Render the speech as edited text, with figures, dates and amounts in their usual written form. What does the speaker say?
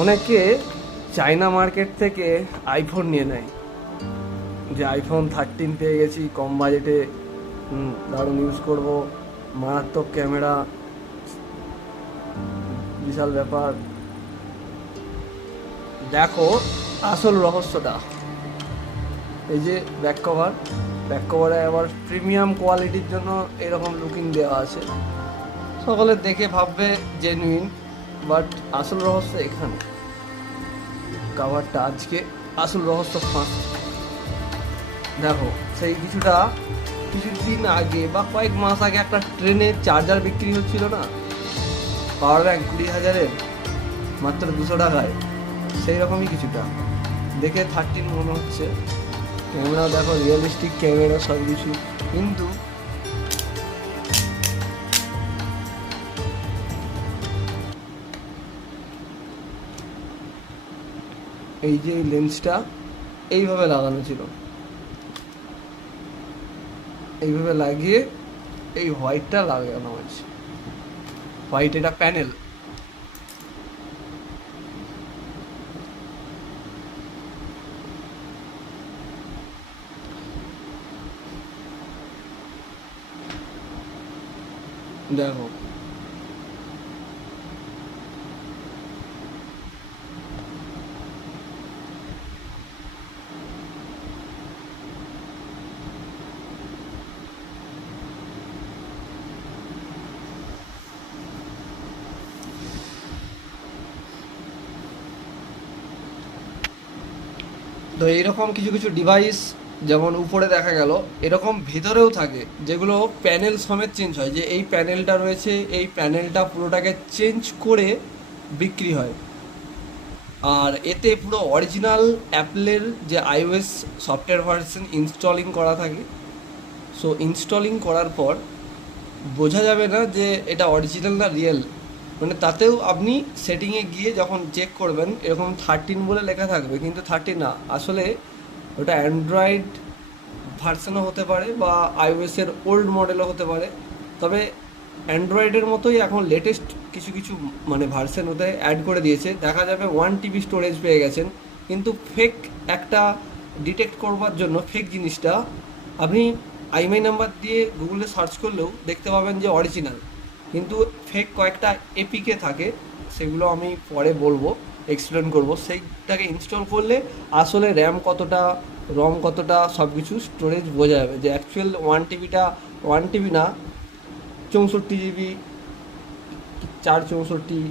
অনেকে China market থেকে iPhone নিয়ে নেয়, যে আইফোন 13 পেয়ে গেছি কম বাজেটে, দারুণ ইউজ করব, মারাত্মক ক্যামেরা, বিশাল ব্যাপার। দেখো আসল রহস্যটা, এই যে ব্যাক কভারে আবার প্রিমিয়াম কোয়ালিটির জন্য এরকম লুকিং দেওয়া আছে। সকলে দেখে ভাববে জেনুইন, বাট আসল রহস্য এখানে। কাভারটা আজকে আসল রহস্য ফাঁস। দেখো সেই কিছুদিন আগে বা কয়েক মাস আগে একটা ট্রেনে চার্জার বিক্রি হচ্ছিল না, পাওয়ার ব্যাংক 20,000-এর, মাত্র 200 টাকায়। সেই রকমই কিছুটা দেখে 13 মনে হচ্ছে। ক্যামেরা দেখো, রিয়েলিস্টিক ক্যামেরা সব কিছু, কিন্তু এই যে লেন্সটা এইভাবে লাগানো ছিল, এইভাবে লাগিয়ে এই হোয়াইটটা লাগানো হয়েছে। হোয়াইট এটা প্যানেল। দেখো তো এইরকম কিছু কিছু ডিভাইস যেমন উপরে দেখা গেল, এরকম ভেতরেও থাকে যেগুলো প্যানেল সমেত চেঞ্জ হয়। যে এই প্যানেলটা রয়েছে, এই প্যানেলটা পুরোটাকে চেঞ্জ করে বিক্রি হয়। আর এতে পুরো অরিজিনাল অ্যাপেলের যে আইওএস সফটওয়্যার ভার্সন ইনস্টলিং করা থাকে। সো ইনস্টলিং করার পর বোঝা যাবে না যে এটা অরিজিনাল না রিয়েল। মানে তাতেও আপনি সেটিংয়ে গিয়ে যখন চেক করবেন, এরকম 13 বলে লেখা থাকবে, কিন্তু 13 না, আসলে ওটা অ্যান্ড্রয়েড ভার্সনও হতে পারে বা আইওএসের ওল্ড মডেলও হতে পারে। তবে অ্যান্ড্রয়েডের মতোই এখন লেটেস্ট কিছু কিছু মানে ভার্সন ওতে অ্যাড করে দিয়েছে। দেখা যাবে 1 TB স্টোরেজ পেয়ে গেছেন, কিন্তু ফেক একটা ডিটেক্ট করবার জন্য ফেক জিনিসটা আপনি আইএমআই নাম্বার দিয়ে গুগলে সার্চ করলেও দেখতে পাবেন যে অরিজিনাল, কিন্তু ফেক কয়েকটা এপিকে থাকে, সেগুলো আমি পরে বলবো, এক্সপ্লেন করব। সেইটাকে ইনস্টল করলে আসলে র্যাম কতটা, রম কতটা, সব কিছু স্টোরেজ বোঝা যাবে যে অ্যাকচুয়াল 1 TBটা 1 TB না, 64 GB, 464